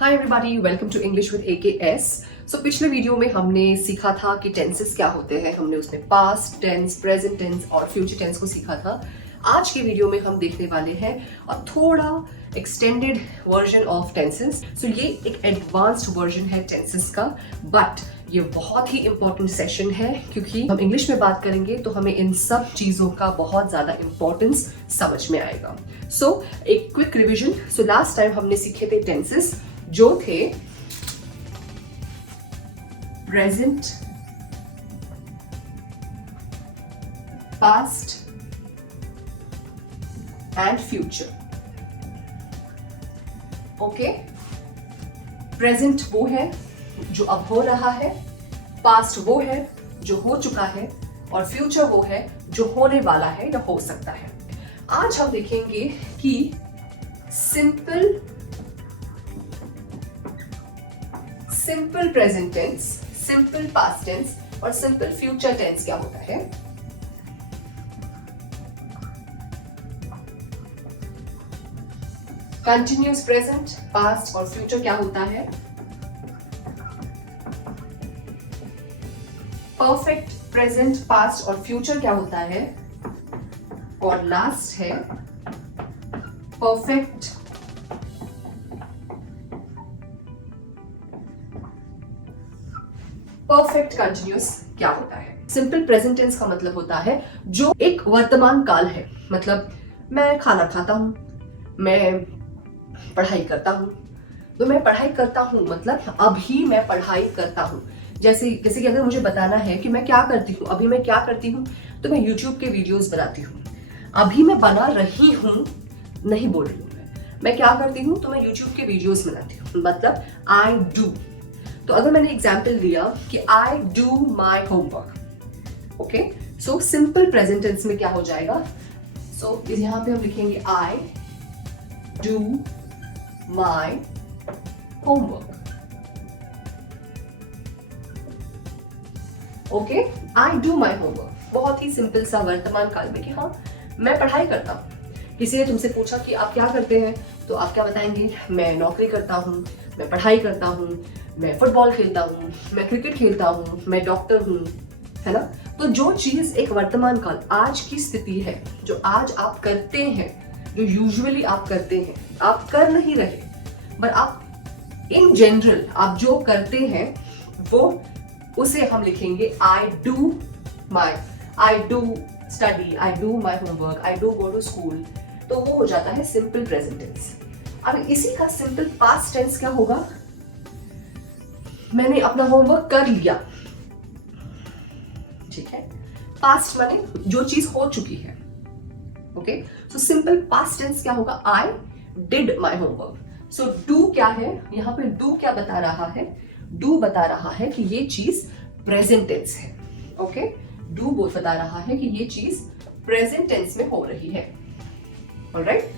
Hi everybody, welcome to English with AKS। So पिछले video में हमने सीखा था कि टेंसेस क्या होते हैं। हमने उसमें पास्ट टेंस, प्रेजेंट टेंस और फ्यूचर टेंस को सीखा था। आज के वीडियो में हम देखने वाले हैं और थोड़ा एक्सटेंडेड वर्जन ऑफ टेंसेस। सो ये एक एडवांस्ड वर्जन है टेंसेस का, बट ये बहुत ही इंपॉर्टेंट सेशन है क्योंकि हम इंग्लिश में बात करेंगे तो हमें इन सब चीजों का बहुत ज्यादा इंपॉर्टेंस समझ में आएगा। सो एक quick revision. So last time हमने सीखे थे टेंसेस जो थे present, past and future. Okay, present वो है जो अब हो रहा है, पास्ट वो है जो हो चुका है और फ्यूचर वो है जो होने वाला है या हो सकता है। आज हम देखेंगे कि simple present tense, simple past tense और सिंपल फ्यूचर टेंस क्या होता है। कंटिन्यूअस प्रेजेंट, पास्ट और फ्यूचर क्या होता है। परफेक्ट प्रेजेंट, पास्ट और फ्यूचर क्या होता है। और लास्ट है परफेक्ट कंटिन्यूअस क्या होता है। सिंपल प्रेजेंट टेंस का मतलब होता है जो एक वर्तमान काल है। मतलब मैं खाना खाता हूं, मैं पढ़ाई करता हूं। तो मैं पढ़ाई करता हूं मतलब अभी मैं पढ़ाई करता हूं। जैसे कि अगर मुझे बताना है कि मैं क्या करती हूँ, अभी मैं क्या करती हूँ, तो मैं YouTube के वीडियोस बनाती हूँ। अभी मैं बना रही हूँ नहीं बोल रही हूँ। मैं क्या करती हूँ, तो मैं YouTube के वीडियोस बनाती हूँ, मतलब आई डू। तो अगर मैंने एग्जाम्पल दिया कि I do my homework, okay, so simple present tense में क्या हो जाएगा। सो यहां पे हम लिखेंगे I do my homework. Okay, I do my homework बहुत ही सिंपल सा वर्तमान काल में कि हाँ मैं पढ़ाई करता हूँ। किसी ने तुमसे पूछा कि आप क्या करते हैं, तो आप क्या बताएंगे, मैं नौकरी करता हूँ, मैं पढ़ाई करता हूँ, मैं फुटबॉल खेलता हूँ, मैं क्रिकेट खेलता हूँ, मैं डॉक्टर हूँ, है ना। तो जो चीज एक वर्तमान काल, आज की स्थिति है, जो आज आप करते हैं, जो यूजुअली आप करते हैं, आप कर नहीं रहे बट आप इन जनरल आप जो करते हैं वो, उसे हम लिखेंगे I do study, I do my homework, I do go to school. तो वो हो जाता है सिंपल प्रेजेंट टेंस। अब इसी का सिंपल पास्ट टेंस क्या होगा। मैंने अपना होमवर्क कर लिया, ठीक है। पास्ट माने जो चीज हो चुकी है। Okay, so simple past tense क्या होगा, I did my homework. So do क्या है, यहां पे डू क्या बता रहा है, डू बता रहा है कि ये चीज प्रेजेंट टेंस है। ओके, डू बता रहा है कि ये चीज प्रेजेंट टेंस में हो रही है। ऑलराइट,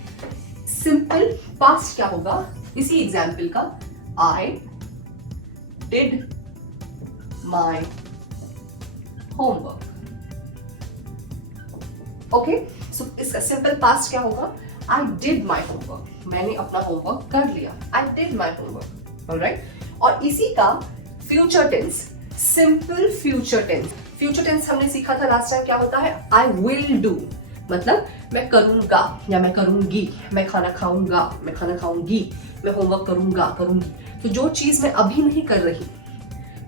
सिंपल पास्ट क्या होगा, इसी एग्जाम्पल का I did my homework. Okay, so इसका सिंपल पास्ट क्या होगा, आई डिड माई होमवर्क, मैंने अपना होमवर्क कर लिया, I did my homework. Alright, और इसी का future tense, simple future tense. Future tense हमने सीखा था लास्ट टाइम, क्या होता है, आई विल डू, मतलब मैं करूंगा या मैं करूंगी, मैं खाना खाऊंगा, मैं खाना खाऊंगी, मैं होमवर्क करूंगी। तो जो चीज मैं अभी नहीं कर रही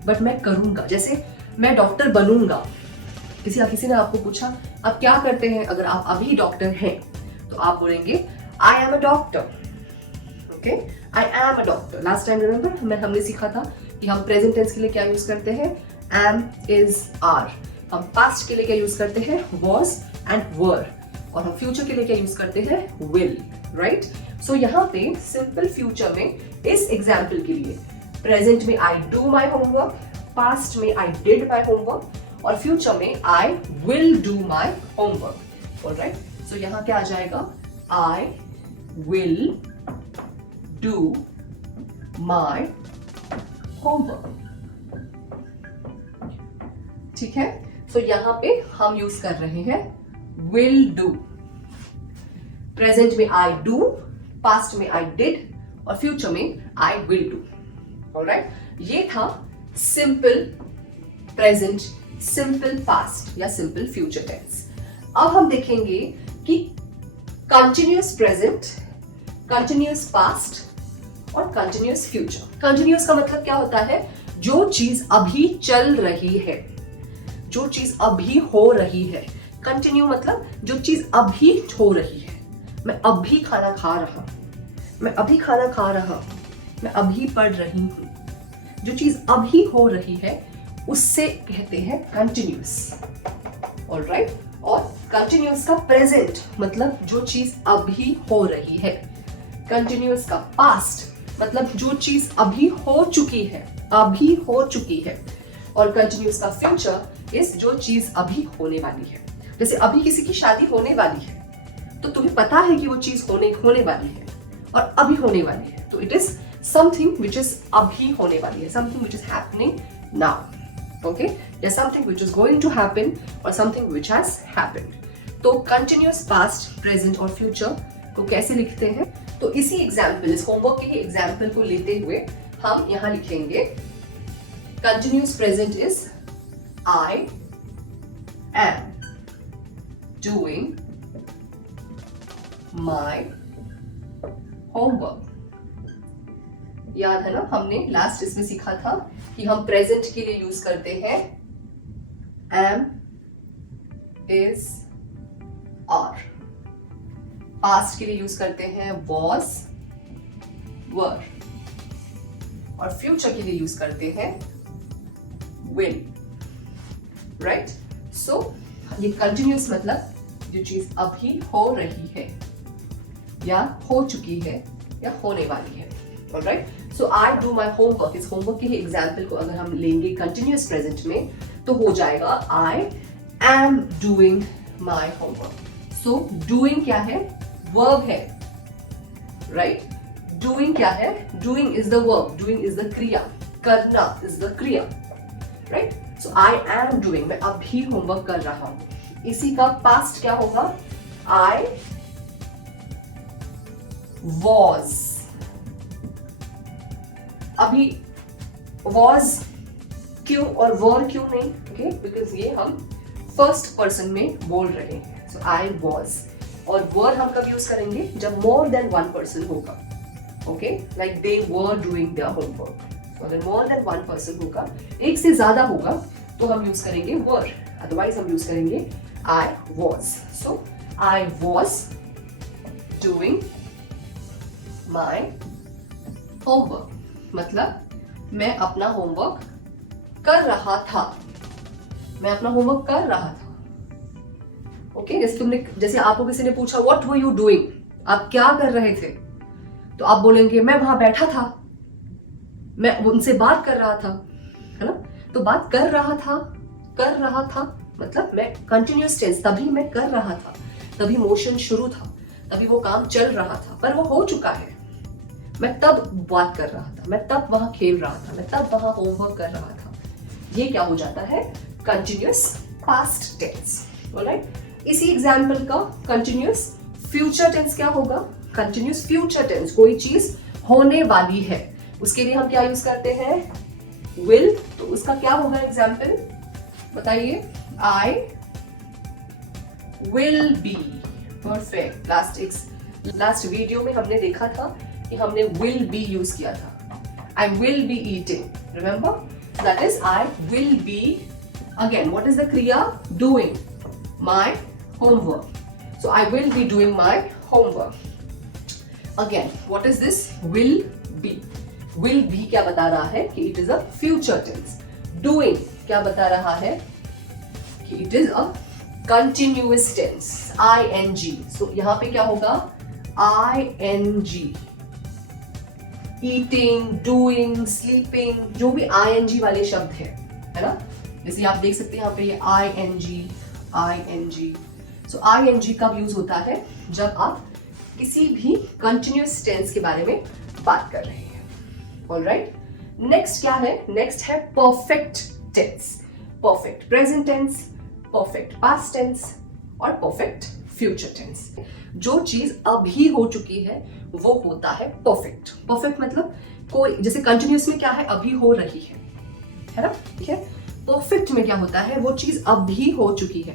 बट मैं करूंगा, जैसे मैं डॉक्टर बनूंगा। किसी ने आपको पूछा आप क्या करते हैं, अगर आप अभी डॉक्टर हैं तो आप बोलेंगे I am a doctor. Okay, I am a doctor. Last time remember हमने सीखा था कि हम प्रेजेंट टेंस के लिए क्या यूज करते हैं, एम, इज, आर। हम पास्ट के लिए क्या यूज करते हैं, वॉज एंड वर। और हम फ्यूचर के लिए क्या यूज करते हैं, विल। राइट, सो यहाँ पे सिंपल फ्यूचर में इस एग्जाम्पल के लिए प्रेजेंट में I do my homework, past में आई डिड माई होमवर्क और फ्यूचर में I will do my homework. Alright, so यहाँ क्या आ जाएगा, I will do my homework. ठीक है, सो यहां पे हम यूज कर रहे हैं विल डू। प्रेजेंट में आई डू, पास्ट में आई डिड और फ्यूचर में आई विल डू। ऑलराइट, ये था सिंपल प्रेजेंट, सिंपल पास्ट या सिंपल फ्यूचर टेंस। अब हम देखेंगे कि कंटिन्यूअस प्रेजेंट, कंटिन्यूअस पास्ट और कंटिन्यूअस फ्यूचर। कंटिन्यूअस का मतलब क्या होता है? जो चीज अभी चल रही है, जो चीज अभी हो रही है। कंटिन्यू मतलब जो चीज अभी हो रही है। मैं अभी खाना खा रहा, मैं अभी खाना खा रहा, मैं अभी पढ़ रही हूं। जो चीज अभी हो रही है उससे कहते हैं कंटिन्यूअस। ऑलराइट, और कंटिन्यूअस का प्रेजेंट मतलब जो चीज अभी हो रही है। कंटिन्यूअस का पास्ट मतलब जो चीज अभी हो चुकी है, अभी हो चुकी है। और कंटिन्यूअस का फ्यूचर इज जो चीज अभी होने वाली है। जैसे अभी किसी की शादी होने वाली है तो तुम्हें पता है कि वो चीज होने वाली है और अभी होने वाली है, तो it is something which is अभी होने वाली है, something which is happening now. Okay, या something which is going to happen और समथिंग विच हैज हैपेंड। तो कंटिन्यूअस पास्ट, प्रेजेंट और फ्यूचर को कैसे लिखते हैं? तो इसी एग्जाम्पल, इस होमवर्क के ही एग्जाम्पल को लेते हुए हम यहां लिखेंगे continuous present is I am doing my homework. याद है ना, हमने लास्ट इसमें सीखा था कि हम प्रेजेंट के लिए यूज करते हैं एम, इज, आर। पास्ट के लिए यूज करते हैं वॉज, वर। और फ्यूचर के लिए यूज करते हैं विल। राइट, सो ये कंटिन्यूअस मतलब जो चीज अभी हो रही है या हो चुकी है या होने वाली है। Alright, so I do my homework, इस होमवर्क के ही एग्जाम्पल को अगर हम लेंगे कंटिन्यूअस प्रेजेंट में तो हो जाएगा I am doing my homework. So doing क्या है? वर्ब है। राइट, डूइंग क्या है? Doing is the verb, doing is the क्रिया, करना इज द क्रिया। Right, so I am doing, मैं अभी होमवर्क कर रहा हूं। इसी का पास्ट क्या होगा? I was. अभी वॉज क्यों और वर क्यों नहीं? ओके, बिकॉज ये हम फर्स्ट पर्सन में बोल रहे हैं। सो आई वॉज। और वर हम कब यूज करेंगे? जब मोर देन वन पर्सन होगा। Okay, like they were doing their homework. अगर मोर देन वन पर्सन होगा, एक से ज्यादा होगा, तो हम यूज करेंगे वर, अदरवाइज हम यूज करेंगे I was. So I was doing my homework मतलब मैं अपना होमवर्क कर रहा था, मैं अपना होमवर्क कर रहा था। ओके, जैसे आपको किसी ने पूछा व्हाट वर यू डूइंग, आप क्या कर रहे थे, तो आप बोलेंगे मैं वहां बैठा था, मैं उनसे बात कर रहा था, है ना। तो बात कर रहा था मतलब मैं कंटिन्यूअस टेंस, तभी मैं कर रहा था, तभी मोशन शुरू था, तभी वो काम चल रहा था, पर वो हो चुका है। मैं तब बात कर रहा था, मैं तब वहां खेल रहा था, मैं तब वहां होमवर्क कर रहा था। ये क्या हो जाता है? Continuous past tense. ऑलराइट, इसी एग्जाम्पल का कंटिन्यूअस फ्यूचर टेंस क्या होगा? कंटिन्यूअस फ्यूचर टेंस, कोई चीज होने वाली है, उसके लिए हम क्या यूज करते हैं? विल। तो उसका क्या होगा एग्जाम्पल? बताइए। आई will B. Perfect. Last video में हमने देखा था कि हमने विल बी यूज किया था। I will be eating, remember? That is I will be, again what is the क्रिया? Doing my homework. So I will be doing my homework. Again what is this? Will be. Will be क्या बता रहा है? कि it is a future tense. Doing क्या बता रहा है? कि it is a continuous tense, ing। So यहां पे क्या होगा? ing। ईटिंग, डूइंग, स्लीपिंग, जो भी ing वाले शब्द है ना, जैसे आप देख सकते हैं यहाँ पे ये ing। सो ing कब यूज होता है? जब आप किसी भी कंटिन्यूअस टेंस के बारे में बात कर रहे हैं। ऑलराइट, नेक्स्ट क्या है? नेक्स्ट है perfect tense. Perfect present tense, perfect past tense और परफेक्ट फ्यूचर टेंस। जो चीज अभी हो चुकी है वो होता है परफेक्ट। परफेक्ट मतलब कोई, जैसे कंटिन्यूस में क्या है, अभी हो रही है ना, ठीक है। परफेक्ट में क्या होता है, वो चीज अभी हो चुकी है।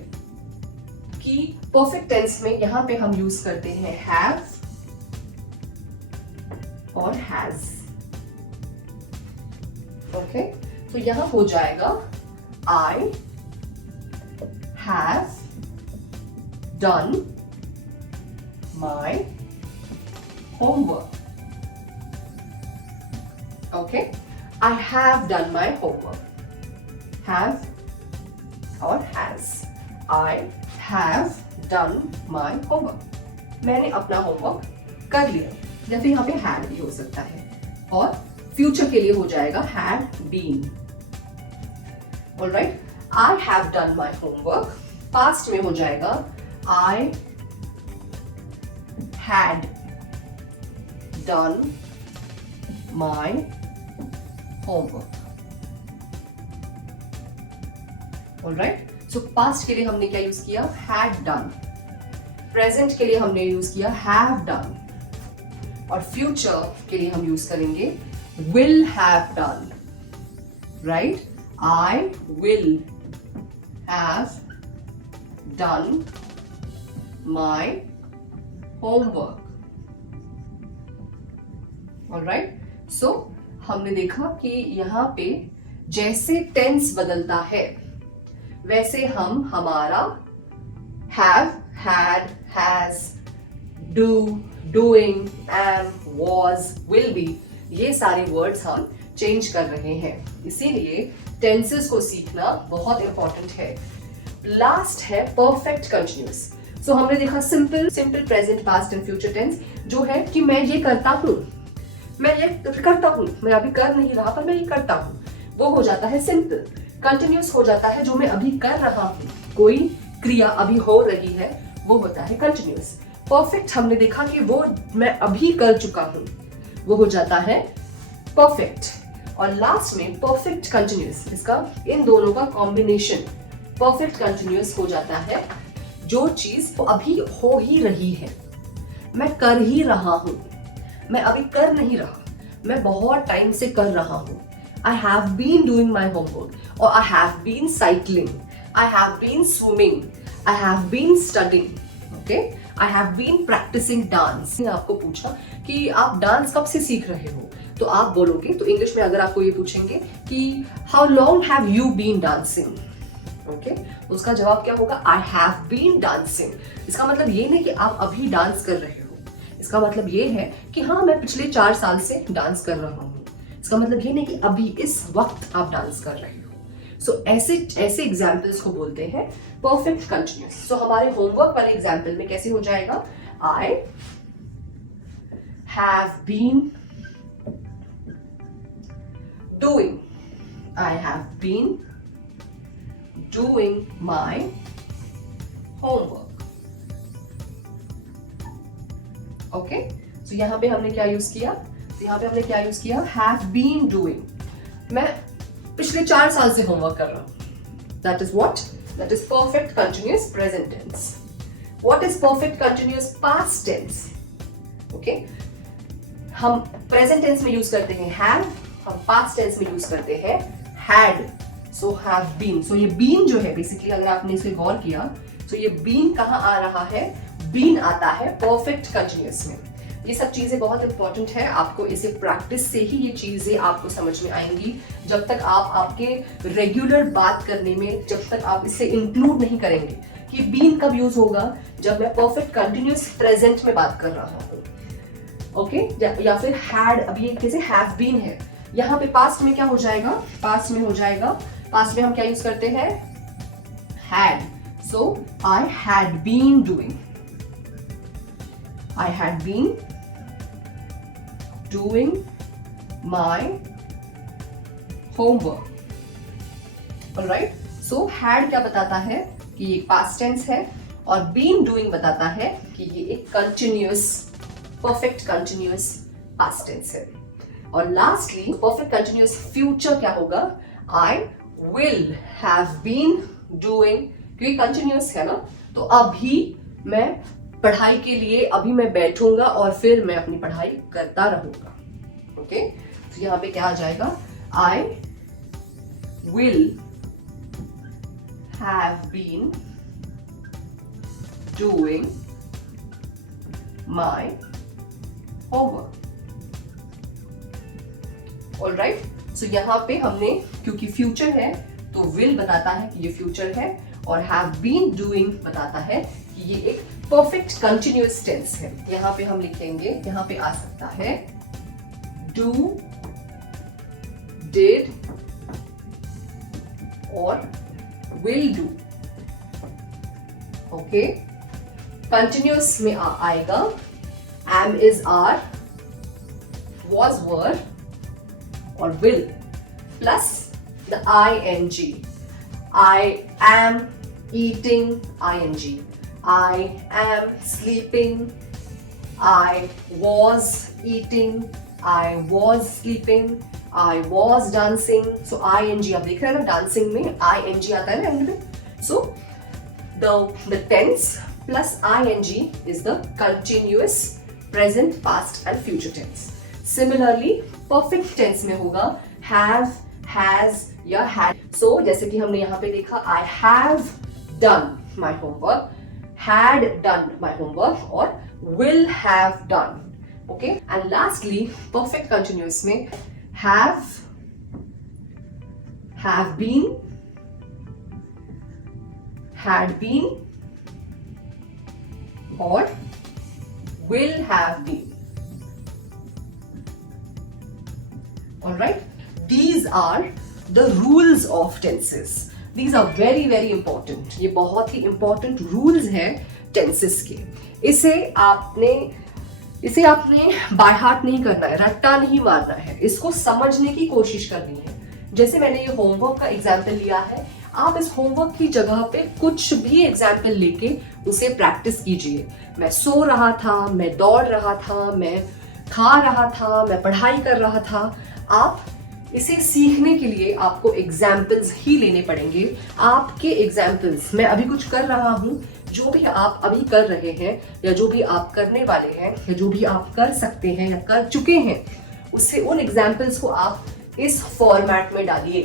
कि परफेक्ट टेंस में यहां पे हम यूज करते हैं हैव और हैज। ओके, तो यहां हो जाएगा I have done my homework. Okay, I have done my homework. Have और has. I have done my homework, मैंने अपना होमवर्क कर लिया। या फिर यहाँ पे हैड भी हो सकता है। और फ्यूचर के लिए हो जाएगा had been. Alright, I have done my homework. Past में हो जाएगा I had done my homework. Alright, so past के लिए हमने क्या यूज किया, हैड डन। प्रेजेंट के लिए हमने यूज किया हैव डन। और फ्यूचर के लिए हम यूज करेंगे will have done. Right, I will have done my homework. Alright, so हमने देखा कि यहां पे जैसे टेंस बदलता है वैसे हम हमारा have, had, has, do, doing, am, was, will be, ये सारे वर्ड्स हम चेंज कर रहे हैं। इसीलिए टेंसेस को सीखना बहुत इंपॉर्टेंट है। लास्ट है परफेक्ट कंटिन्यूअस। सो हमने देखा simple, present, past and future tense जो है कि मैं ये करता हूं, मैं ये करता हूं, मैं अभी कर नहीं रहा पर मैं ये करता हूं, वो हो जाता है सिंपल। कंटिन्यूअस हो जाता है जो मैं अभी कर रहा हूं, कोई क्रिया अभी हो रही है, वो होता है कंटिन्यूअस। परफेक्ट हमने देखा कि वो मैं अभी कर चुका हूं, वो हो जाता है परफेक्ट। और लास्ट में परफेक्ट कंटिन्यूअस, इसका इन दोनों का कॉम्बिनेशन परफेक्ट कंटिन्यूअस हो जाता है। जो चीज अभी हो ही रही है, मैं कर ही रहा हूं, मैं अभी कर नहीं रहा, मैं बहुत टाइम से कर रहा हूं। I have been doing my homework, or I have been cycling, I have been swimming, I have been studying, okay? I have been practicing dance. मैंने आपको पूछा कि आप डांस कब से सीख रहे हो, तो आप बोलोगे, तो इंग्लिश में अगर आपको ये पूछेंगे कि how long have you been dancing, okay? उसका जवाब क्या होगा, I have been dancing. इसका मतलब ये नहीं कि आप अभी डांस कर रहे हो, इसका मतलब ये है कि हाँ मैं पिछले 4 साल से डांस कर रहा हूँ। इसका मतलब ये नहीं कि अभी इस वक्त आप डांस कर रहे हो। सो ऐसे एग्जाम्पल्स को बोलते हैं परफेक्ट कंटिन्यूअस। सो हमारे होमवर्क वाले एग्जाम्पल में कैसे हो जाएगा, I have been doing, I have been doing my homework. Okay, so यहां पे हमने क्या यूज किया, यहाँ पे हमने क्या यूज किया, हैव बीन डूइंग। मैं पिछले 4 साल से होमवर्क कर रहा हूं। That is what, that is perfect continuous present tense. What is perfect continuous past tense, okay. हम प्रेजेंट टेंस में यूज करते हैं हैव, हम पास्ट टेंस में यूज करते हैं हैड। सो हैव बीन, सो ये बीन जो है बेसिकली अगर आपने इसे गौर किया तो ये बीन कहाँ आ रहा है, बीन आता है परफेक्ट कंटिन्यूअस में। ये सब चीजें बहुत इंपॉर्टेंट है, आपको इसे प्रैक्टिस से ही ये चीजें आपको समझ में आएंगी। जब तक आप आपके रेगुलर बात करने में, जब तक आप इसे इंक्लूड नहीं करेंगे कि बीन कब यूज होगा, जब मैं परफेक्ट कंटिन्यूअस प्रेजेंट में बात कर रहा हूँ, ओके। या फिर हैड, अभी एक जैसे हैव बीन है, यहाँ पे पास्ट में क्या हो जाएगा, पास्ट में हो जाएगा, पास्ट में हम क्या यूज करते हैं, had. So I had been doing, I had been doing my homework. Alright? So had क्या बताता है कि ये past tense है, और been doing बताता है कि ये एक continuous, perfect continuous past tense है। और lastly, perfect continuous future क्या होगा, I will have been doing, क्योंकि continuous है ना, तो अभी मैं पढ़ाई के लिए अभी मैं बैठूंगा और फिर मैं अपनी पढ़ाई करता रहूंगा। ओके, तो यहां पे क्या आ जाएगा, I will have been doing my homework. Alright, so यहां पे हमने, क्योंकि फ्यूचर है तो विल बताता है कि ये फ्यूचर है, और हैव बीन डूइंग बताता है कि ये एक परफेक्ट कंटिन्यूअस टेंस है। यहां पे हम लिखेंगे, यहां पे आ सकता है डू, डिड और विल डू। ओके, कंटिन्यूअस में आएगा am is are, was were और will plus the ing. I am eating ing. I am sleeping. I was eating. I was sleeping. I was dancing. So ing आप देख रहे हैं ना, dancing में ing आता है ना एंड में. So the tense plus ing is the continuous present, past and future tense. Similarly, perfect tense में होगा have, has या had. So जैसे कि हमने यहाँ पे देखा, I have done my homework, had done my homework और will have done. Okay, and lastly, perfect continuous में have been, had been और will have been. Alright, these are the rules of tenses. These are very very important. ये बहुत ही important rules हैं tenses के. इसे आपने by heart नहीं करना है, रट्टा नहीं मारना है, इसको समझने की कोशिश करनी है। जैसे मैंने ये होमवर्क का एग्जाम्पल लिया है, आप इस होमवर्क की जगह पे कुछ भी एग्जाम्पल लेके उसे प्रैक्टिस कीजिए। मैं सो रहा था, मैं दौड़ रहा था, मैं खा रहा था, मैं पढ़ाई कर रहा था। आप इसे सीखने के लिए आपको एग्जाम्पल्स ही लेने पड़ेंगे। आपके एग्जाम्पल्स, मैं अभी कुछ कर रहा हूँ, जो भी आप अभी कर रहे हैं या जो भी आप करने वाले हैं या जो भी आप कर सकते हैं या कर चुके हैं, उससे उन एग्जाम्पल्स को आप इस फॉर्मेट में डालिए।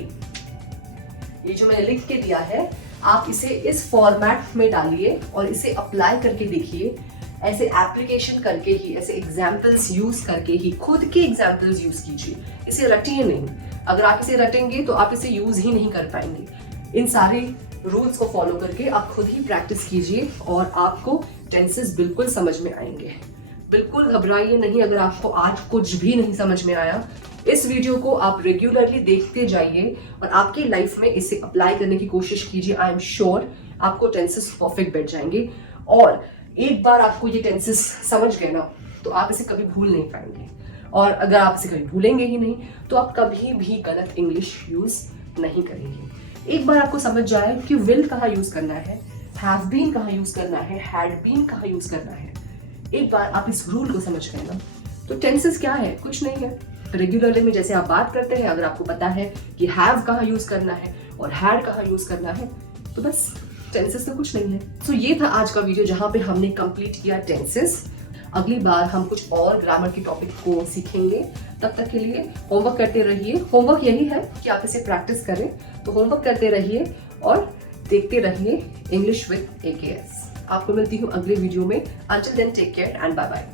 ये जो मैंने लिख के दिया है, आप इसे इस फॉर्मेट में डालिए और इसे अप्लाई करके देखिए। ऐसे एप्लीकेशन करके ही, ऐसे एग्जाम्पल्स यूज करके ही, खुद के एग्जाम्पल्स यूज कीजिए। इसे रटिए नहीं। अगर आप इसे रटेंगे तो आप इसे यूज ही नहीं कर पाएंगे। इन सारे रूल्स को फॉलो करके आप खुद ही प्रैक्टिस कीजिए और आपको टेंसेस बिल्कुल समझ में आएंगे। बिल्कुल घबराइए नहीं अगर आपको आज कुछ भी नहीं समझ में आया। इस वीडियो को आप रेगुलरली देखते जाइए और आपकी लाइफ में इसे अप्लाई करने की कोशिश कीजिए। आई एम श्योर आपको टेंसेस परफेक्ट बैठ जाएंगे और एक बार आपको ये टेंसेस समझ गए ना, तो आप इसे कभी भूल नहीं पाएंगे। और अगर आप इसे कभी भूलेंगे ही नहीं तो आप कभी भी गलत इंग्लिश यूज नहीं करेंगे। एक बार आपको समझ जाए कि विल कहाँ यूज करना है, हैव बीन कहाँ यूज करना है, हैड बीन कहाँ यूज करना है, एक बार आप इस रूल को समझ गए ना, तो टेंसेस क्या है, कुछ नहीं है। रेगुलरली में जैसे आप बात करते हैं, अगर आपको पता है कि हैव कहाँ यूज करना है और हैड कहाँ यूज करना है, तो बस टेंसेस तो कुछ नहीं है। सो ये था आज का वीडियो जहां पे हमने कंप्लीट किया टेंसेस। अगली बार हम कुछ और ग्रामर की टॉपिक को सीखेंगे। तब तक के लिए होमवर्क करते रहिए। होमवर्क यही है कि आप इसे प्रैक्टिस करें, तो होमवर्क करते रहिए और देखते रहिए इंग्लिश विद AKS। आपको मिलती हूँ अगले वीडियो में। Until then take care and bye bye.